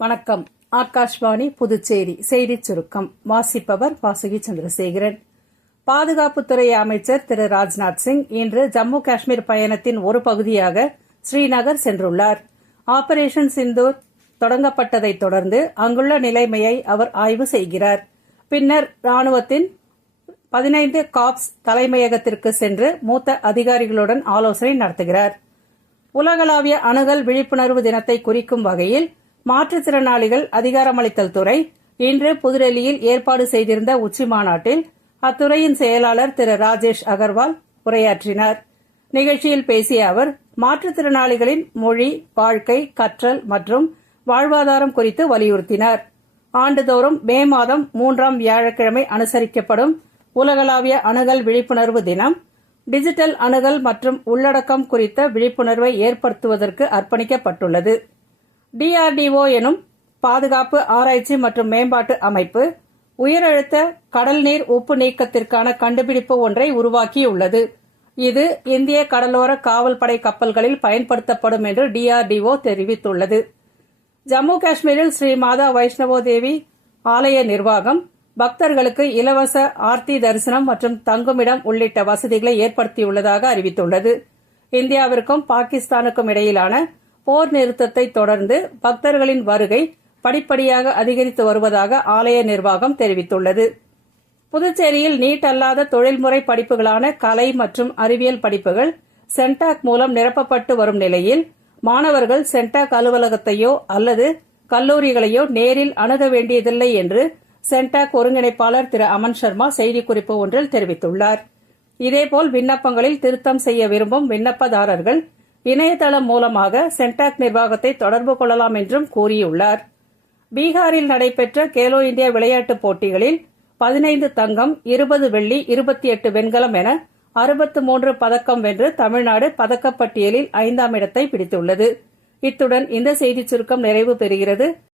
வணக்கம். ஆகாஷ்வாணி புதுச்சேரி செய்திச் சுருக்கம் வாசிப்பவர் வாசுகி சந்திரசேகரன். பாதுகாப்புத்துறை அமைச்சர் திரு ராஜ்நாத் சிங் இன்று ஜம்மு காஷ்மீர் பயணத்தின் ஒரு பகுதியாக ஸ்ரீநகர் சென்றுள்ளார். ஆபரேஷன் சிந்தூர் தொடங்கப்பட்டதைத் தொடர்ந்து அங்குள்ள நிலைமையை அவர் ஆய்வு செய்கிறார். பின்னர் ராணுவத்தின் 15 காப்ஸ் தலைமையகத்திற்கு சென்று மூத்த அதிகாரிகளுடன் ஆலோசனை நடத்துகிறார். உலகளாவிய அணுகல் விழிப்புணர்வு தினத்தை குறிக்கும் வகையில் மாற்றுத்திறனாளிகள் அதிகாரமளித்தல் துறை இன்று புதுடெல்லியில் ஏற்பாடு செய்திருந்த உச்சிமாநாட்டில் அத்துறையின் செயலாளர் திரு ராஜேஷ் அகர்வால் உரையாற்றினார். நிகழ்ச்சியில் பேசிய அவர் மாற்றுத்திறனாளிகளின் மொழி, வாழ்க்கை, கற்றல் மற்றும் வாழ்வாதாரம் குறித்து வலியுறுத்தினார். ஆண்டுதோறும் மே மாதம் 3ஆம் வியாழக்கிழமை அனுசரிக்கப்படும் உலகளாவிய அணுகல் விழிப்புணர்வு தினம் டிஜிட்டல் அணுகல் மற்றும் உள்ளடக்கம் குறித்த விழிப்புணர்வை ஏற்படுத்துவதற்கு அர்ப்பணிக்கப்பட்டுள்ளது. DRDO எனும் பாதுகாப்பு ஆராய்ச்சி மற்றும் மேம்பாட்டு அமைப்பு உயரழுத்த கடல்நீர் உப்பு நீக்கத்திற்கான கண்டுபிடிப்பு ஒன்றை உருவாக்கியுள்ளது. இது இந்திய கடலோர காவல்படை கப்பல்களில் பயன்படுத்தப்படும் என்று DRDO தெரிவித்துள்ளது. ஜம்மு காஷ்மீரில் ஸ்ரீ மாதா வைஷ்ணவோ தேவி ஆலய நிர்வாகம் பக்தர்களுக்கு இலவச ஆர்த்தி தரிசனம் மற்றும் தங்குமிடம் உள்ளிட்ட வசதிகளை ஏற்படுத்தியுள்ளதாக அறிவித்துள்ளது. இந்தியாவிற்கும் பாகிஸ்தானுக்கும் இடையிலான போர் நிறுத்தத்தை தொடர்ந்து பக்தர்களின் வருகை படிப்படியாக அதிகரித்து வருவதாக ஆலய நிர்வாகம் தெரிவித்துள்ளது. புதுச்சேரியில் நீட் அல்லாத தொழில்முறை படிப்புகளான கலை மற்றும் அறிவியல் படிப்புகள் சென்டாக் மூலம் நிரப்பப்பட்டு வரும் நிலையில் மாணவர்கள் சென்டாக் அலுவலகத்தையோ அல்லது கல்லூரிகளையோ நேரில் அணுக வேண்டியதில்லை என்று சென்டாக் ஒருங்கிணைப்பாளர் திரு அமன் சர்மா செய்திக்குறிப்பு ஒன்றில் தெரிவித்துள்ளார். இதேபோல் விண்ணப்பங்களில் திருத்தம் செய்ய விரும்பும் விண்ணப்பதாரர்கள் இணையதளம் மூலமாக சென்டாக் நிர்வாகத்தை தொடர்பு கொள்ளலாம் என்றும் கூறியுள்ளார். பீகாரில் நடைபெற்ற கேலோ இந்தியா விளையாட்டுப் போட்டிகளில் 15 தங்கம், 20 வெள்ளி, 28 வெண்கலம் என 63 பதக்கம் வென்று தமிழ்நாடு பதக்கப்பட்டியலில் 5ஆம் இடத்தை பிடித்துள்ளது. இத்துடன் இந்த செய்திச் சுருக்கம் நிறைவு பெறுகிறது.